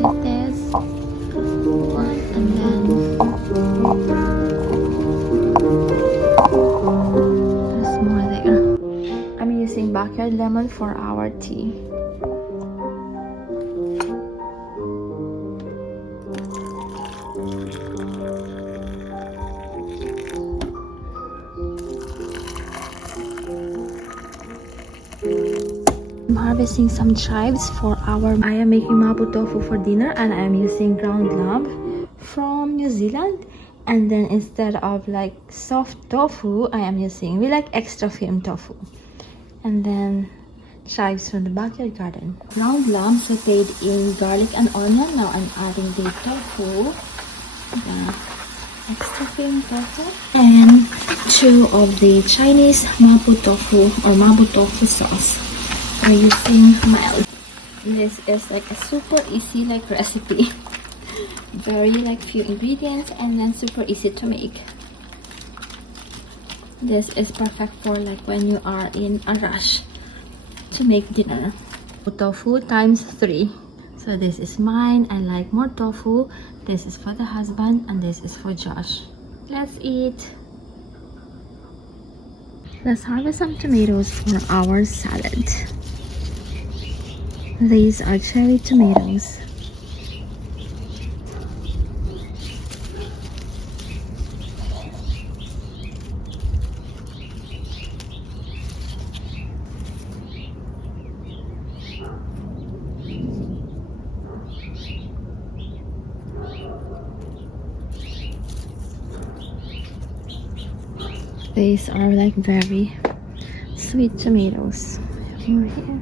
with this one, and then there's more there. I'm using backyard lemon for our tea. I'm harvesting some chives for I am making Mapu Tofu for dinner, and I am using ground lamb from New Zealand. And then instead of like soft tofu, we like extra firm tofu. And then chives from the backyard garden. Ground lamb sauteed in garlic and onion. Now I'm adding the tofu, the extra firm tofu, and 2 of the Chinese Mapu Tofu or Mapu Tofu sauce. We're using mild. This is like a super easy like recipe. Very like few ingredients and then super easy to make. This is perfect for like when you are in a rush to make dinner. Tofu times 3. So this is mine. I like more tofu. This is for the husband and this is for Josh. Let's eat. Let's harvest some tomatoes for our salad. These are cherry tomatoes. These are like very sweet tomatoes. More here.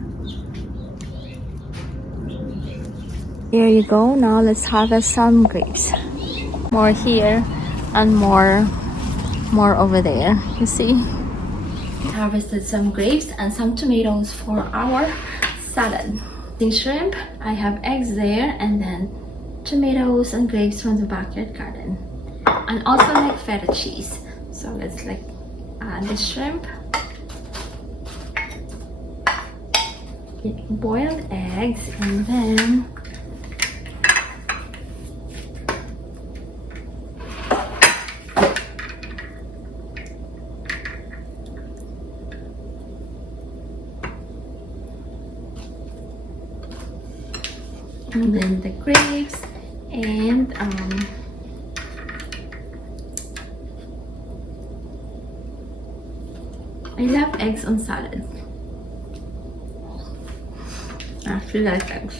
Here you go. Now let's harvest some grapes. More here and more over there. You see? Harvested some grapes and some tomatoes for our salad. In shrimp, I have eggs there, and then tomatoes and grapes from the backyard garden. And also like feta cheese. So let's like add the shrimp. Boiled eggs, and then the grapes, and I love eggs on salad. I actually like eggs.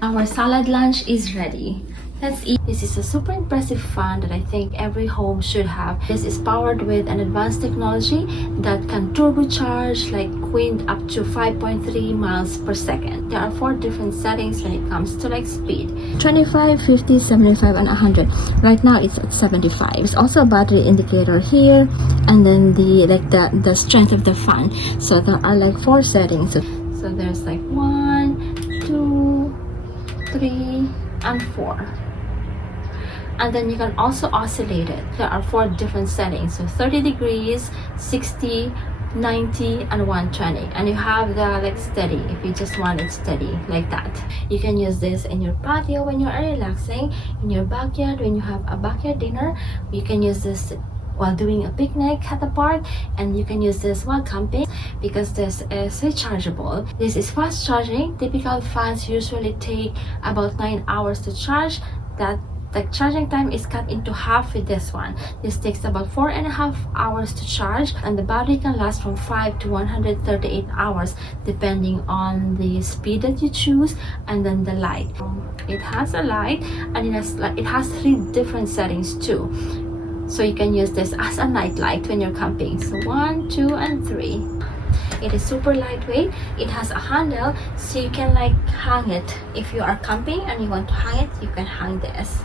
Our salad lunch is ready. Let's eat. This is a super impressive fan that I think every home should have. This is powered with an advanced technology that can turbocharge like wind up to 5.3 miles per second. There are 4 different settings when it comes to like speed: 25, 50, 75, and 100. Right now it's at 75. There's also a battery indicator here, and then the strength of the fan. So there are like 4 settings. So there's like 1, 2, 3, and 4. And then you can also oscillate it. There are 4 different settings, so 30 degrees, 60, 90, and 120. And you have the like steady if you just want it steady like that. You can use this in your patio when you are relaxing, in your backyard when you have a backyard dinner. You can use this while doing a picnic at the park, and you can use this while camping because this is rechargeable. This is fast charging. Typical fans usually take about 9 hours to charge. That the charging time is cut into half with this one. This takes about 4.5 hours to charge, and the battery can last from 5 to 138 hours depending on the speed that you choose, and then the light. It has a light, and it has 3 different settings too. So you can use this as a night light when you're camping. So 1, 2, and 3. It is super lightweight. It has a handle, so you can like hang it. If you are camping and you want to hang it, you can hang this.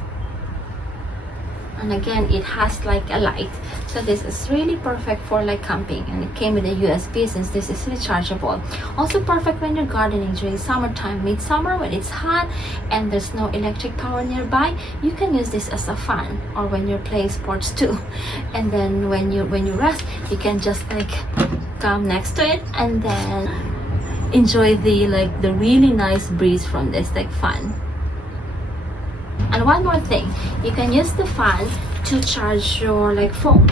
And again, it has like a light, so this is really perfect for like camping, and it came with a USB since this is rechargeable. Also perfect when you're gardening during summertime, midsummer, when it's hot and there's no electric power nearby. You can use this as a fan, or when you're playing sports too. And then when you rest, you can just like come next to it, and then enjoy the really nice breeze from this fan. And one more thing, you can use the fan to charge your phone.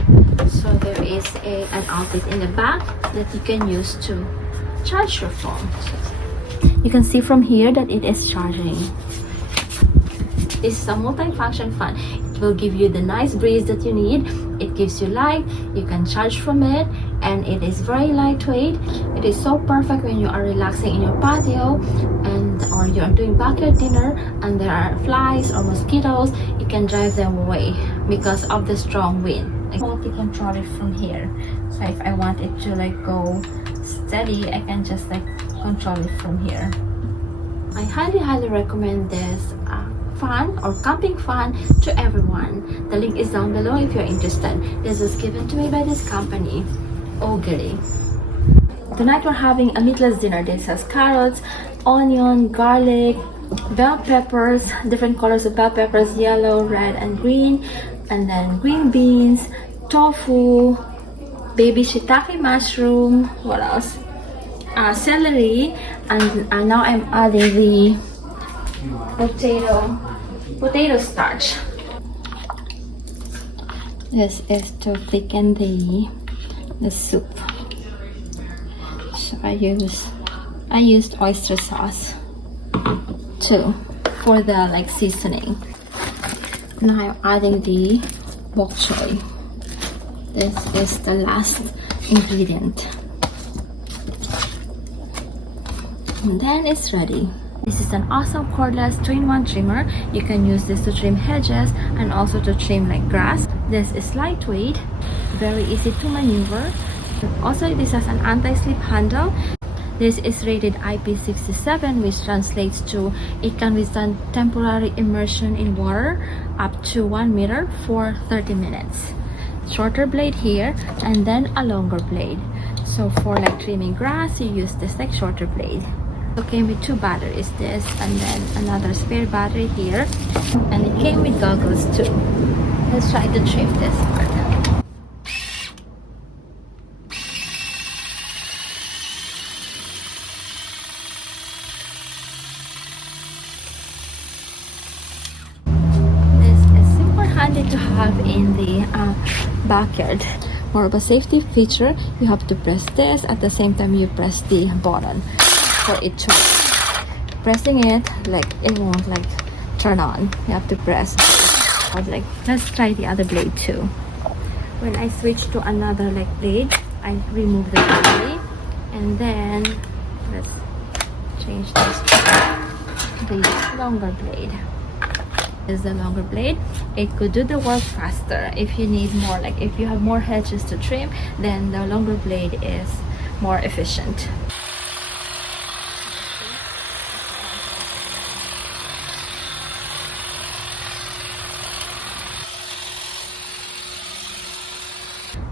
So there is an outlet in the back that you can use to charge your phone. So you can see from here that it is charging. This is a multi-function fan. It will give you the nice breeze that you need. It gives you light, you can charge from it, and it is very lightweight. It is so perfect when you are relaxing in your patio or you are doing backyard dinner and there are flies or mosquitoes. You can drive them away because of the strong wind. I multi-control it from here. So if I want it to go steady, I can just control it from here. I highly recommend this fan or camping fan to everyone. The link is down below if you're interested. This was given to me by this company, Ogiri. Tonight we're having a meatless dinner. This has carrots, onion, garlic, bell peppers, different colors of bell peppers, yellow, red, and green, and then green beans, tofu, baby shiitake mushroom, what else? Celery, and now I'm adding the potato starch. This is to thicken the soup. So I used oyster sauce too for the seasoning. Now I'm adding the bok choy. This is the last ingredient. And then it's ready. This is an awesome cordless 3-in-1 trimmer. You can use this to trim hedges and also to trim grass. This is lightweight, very easy to maneuver. Also, this has an anti-slip handle. This is rated IP67, which translates to it can withstand temporary immersion in water up to 1 meter for 30 minutes. Shorter blade here and then a longer blade. So for trimming grass, you use this shorter blade. It came with 2 batteries, this and then another spare battery here, and it came with goggles too. Let's try to trim this part. This is super handy to have in the backyard. More of a safety feature, you have to press this at the same time you press the button for it to pressing it it won't turn on. You have to press let's try the other blade too. When I switch to another blade, I remove the battery, and then let's change this to the longer blade. Is the longer blade. It could do the work faster. If you need more if you have more hedges to trim, then the longer blade is more efficient.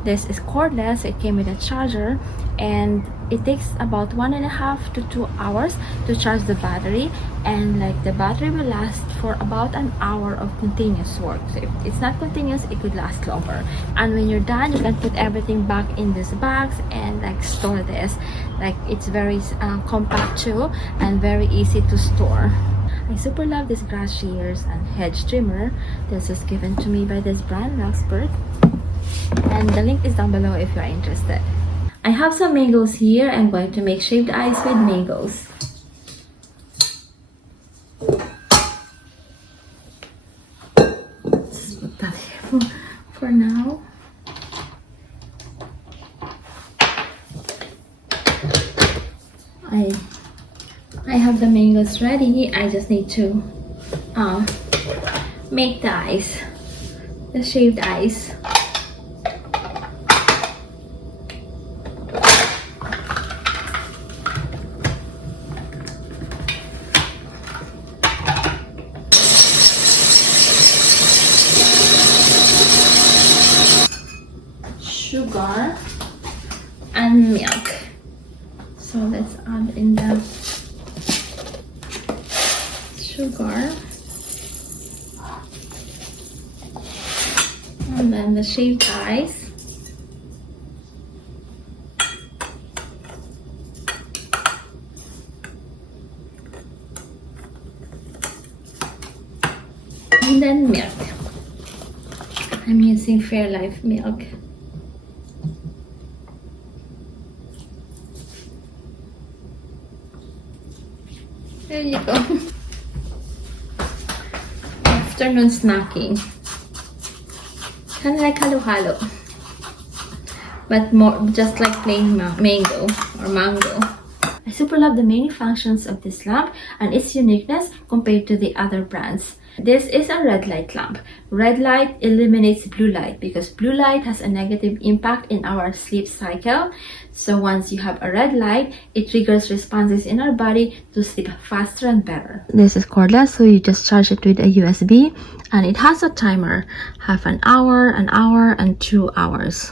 This is cordless. It came with a charger, and it takes about 1.5 to 2 hours to charge the battery, and the battery will last for about an hour of continuous work. So if it's not continuous, it could last longer. And when you're done, you can put everything back in these bags and store this. It's very compact too and very easy to store. I super love this grass shears and hedge trimmer. This was given to me by this brand, Expert. And the link is down below if you are interested. I have some mangoes here. I'm going to make shaved ice with mangoes. Let's put that here for now. I have the mangoes ready. I just need to make the ice, the shaved ice. Sugar and milk. So let's add in the sugar and then the shaved ice. And then milk. I'm using Fairlife milk. There you go. Afternoon snacking. Kind of like halo-halo, but more just like plain mango or mango. I super love the many functions of this lamp and its uniqueness compared to the other brands. This is a red light lamp. Red light eliminates blue light because blue light has a negative impact in our sleep cycle. So once you have a red light, it triggers responses in our body to sleep faster and better. This is cordless, so you just charge it with a USB, and it has a timer, half an hour, and 2 hours.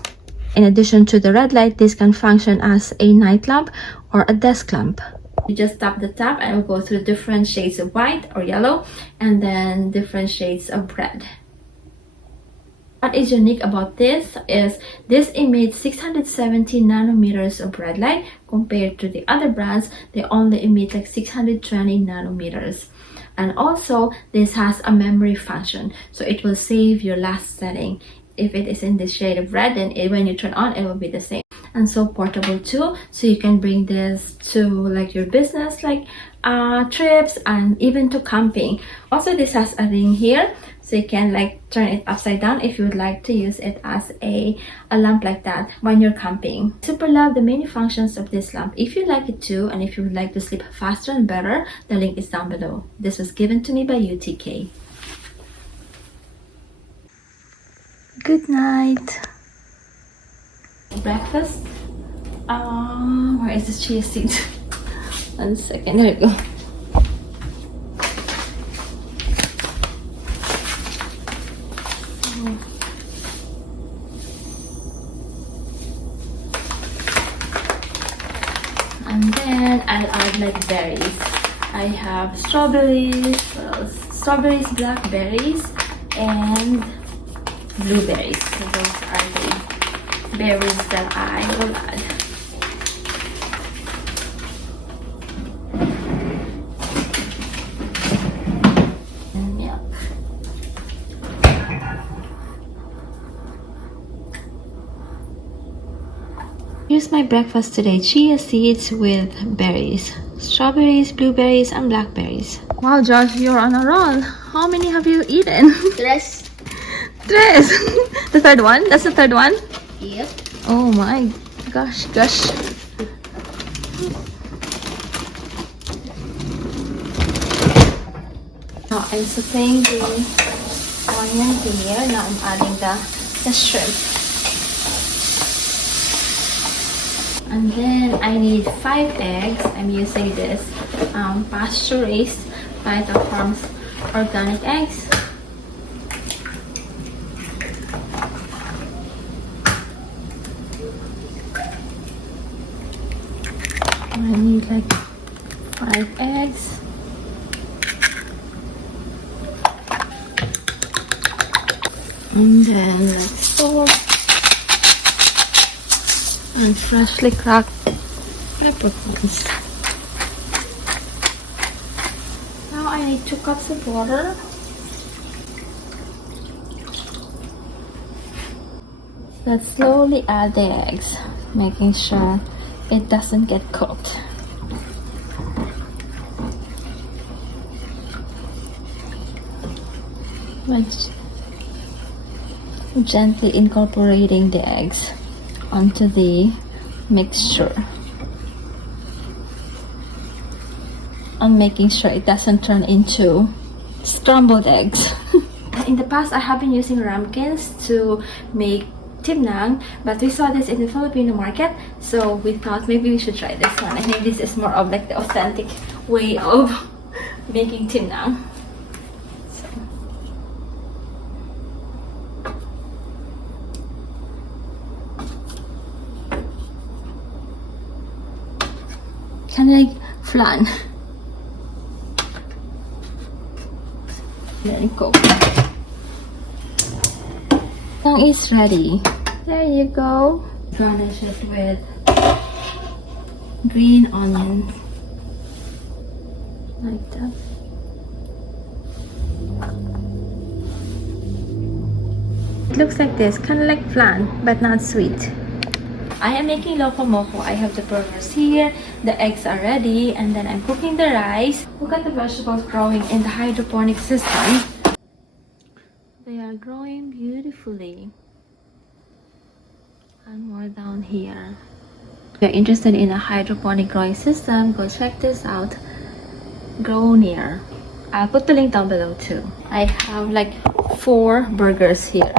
In addition to the red light, this can function as a night lamp or a desk lamp. You just tap the tap and it will go through different shades of white or yellow and then different shades of red. What is unique about this is this emits 670 nanometers of red light compared to the other brands. They only emit like 620 nanometers. And also this has a memory function, so it will save your last setting. If it is in this shade of red, then when you turn on, it will be the same. And so portable too, so you can bring this to like your business, like trips, and even to camping. Also, this has a ring here, so you can like turn it upside down if you would like to use it as a lamp like that when you're camping. Super love the many functions of this lamp. If you like it too, and if you would like to sleep faster and better, the link is down below. This was given to me by UTK. Good night. Breakfast. Where is the chia seed? 1 second. There you go. And then I'll add like berries. I have strawberries, blackberries, and blueberries. So those are the berries that I will add. And milk. Here's my breakfast today. Chia seeds with berries. Strawberries, blueberries, and blackberries. Wow, Josh, you're on a roll. How many have you eaten? Tres. Tres. The third one? That's the third one? Yep. Oh my gosh. Now I'm sauteing the onion here. Now I'm adding the shrimp. And then I need 5 eggs. I'm using this pasture-raised Vital Farms organic eggs. I need like 5 eggs. And then like salt and freshly cracked peppercorns. Now I need 2 cups of water. Let's slowly add the eggs, making sure it doesn't get cooked. Like gently incorporating the eggs onto the mixture and making sure it doesn't turn into scrambled eggs. In the past, I have been using ramekins to make timnang, but we saw this in the Filipino market, so we thought maybe we should try this one. I think this is more of like the authentic way of making timnang. Kind of like flan. Let it go. Timnang is ready. There you go. Garnish it with green onion. Like that. looks like this, kind of like flan, but not sweet. I am making loco moco. I have the burgers here, the eggs are ready, and then I'm cooking the rice. Look at the vegetables growing in the hydroponic system. They are growing beautifully. And more down here. If you're interested in a hydroponic growing system, go check this out. Grow near. I'll put the link down below too. I have like 4 burgers here.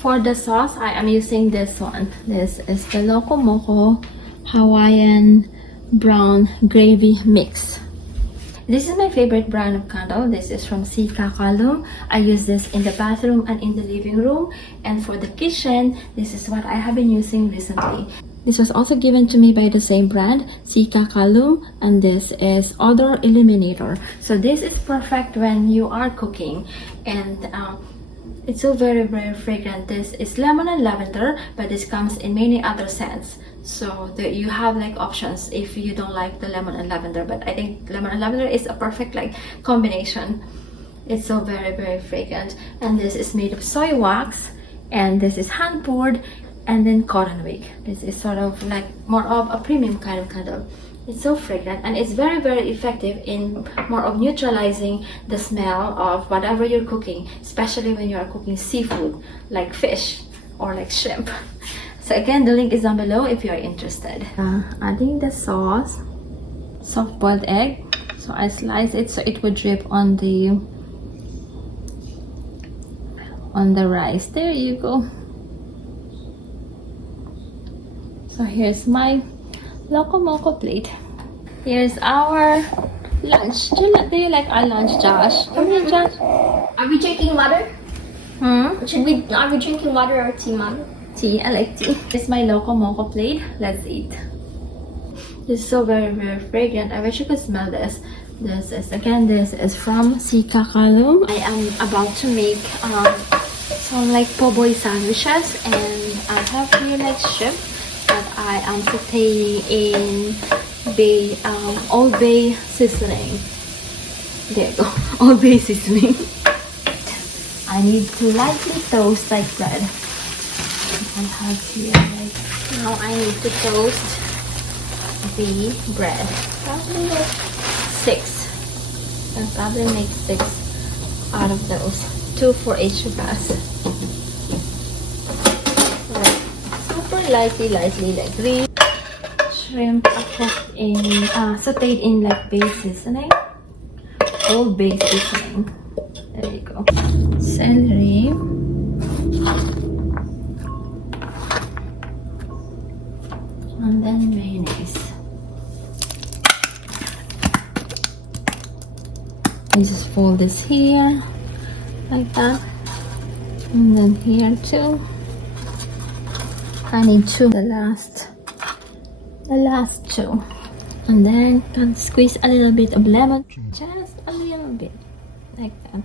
For the sauce, I am using this one. This is the Loco Moco Hawaiian Brown Gravy Mix. This is my favorite brand of candle. This is from Kakalum. I use this in the bathroom and in the living room. And for the kitchen, this is what I have been using recently. This was also given to me by the same brand, Kakalum, and this is Odor Eliminator. So this is perfect when you are cooking, and it's so very fragrant. This is lemon and lavender, but this comes in many other scents. So you have like options if you don't like the lemon and lavender, but I think lemon and lavender is a perfect like combination. It's so very fragrant. And this is made of soy wax, and this is hand poured, and then cotton wick. This is sort of like more of a premium kind of candle. It's so fragrant, and it's very effective in more of neutralizing the smell of whatever you're cooking, especially when you are cooking seafood like fish or like shrimp. So again, the link is down below if you are interested. Adding the sauce, soft boiled egg. So I slice it so it would drip on the rice. There you go. So here's my Loco Moco plate. Here's our lunch. Do you like our lunch, Josh? Come here, Josh. Are we drinking water? Are we drinking water or tea, Mom? Tea. I like tea. This is my Loco Moco plate. Let's eat. This is so very fragrant. I wish you could smell this. This is from Kakalum. I am about to make some like po' boy sandwiches, and I have here like shrimp that I am sauteing in Old Bay seasoning. There you go, Old Bay seasoning. I need to lightly toast like bread. I have here like, now I need to toast the bread. Probably like 6. I'll probably make 6 out of those. 2 for each of us. Super lightly like green shrimp are cooked in sauteed in like bay seasoning, Old Bay seasoning. There you go. Celery, and then mayonnaise. I just fold this here like that, and then here too. I need 2. The last 2, and then can squeeze a little bit of lemon, just a little bit, like that.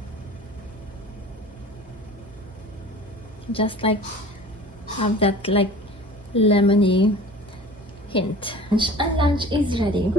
Just like have that like lemony hint. And lunch is ready.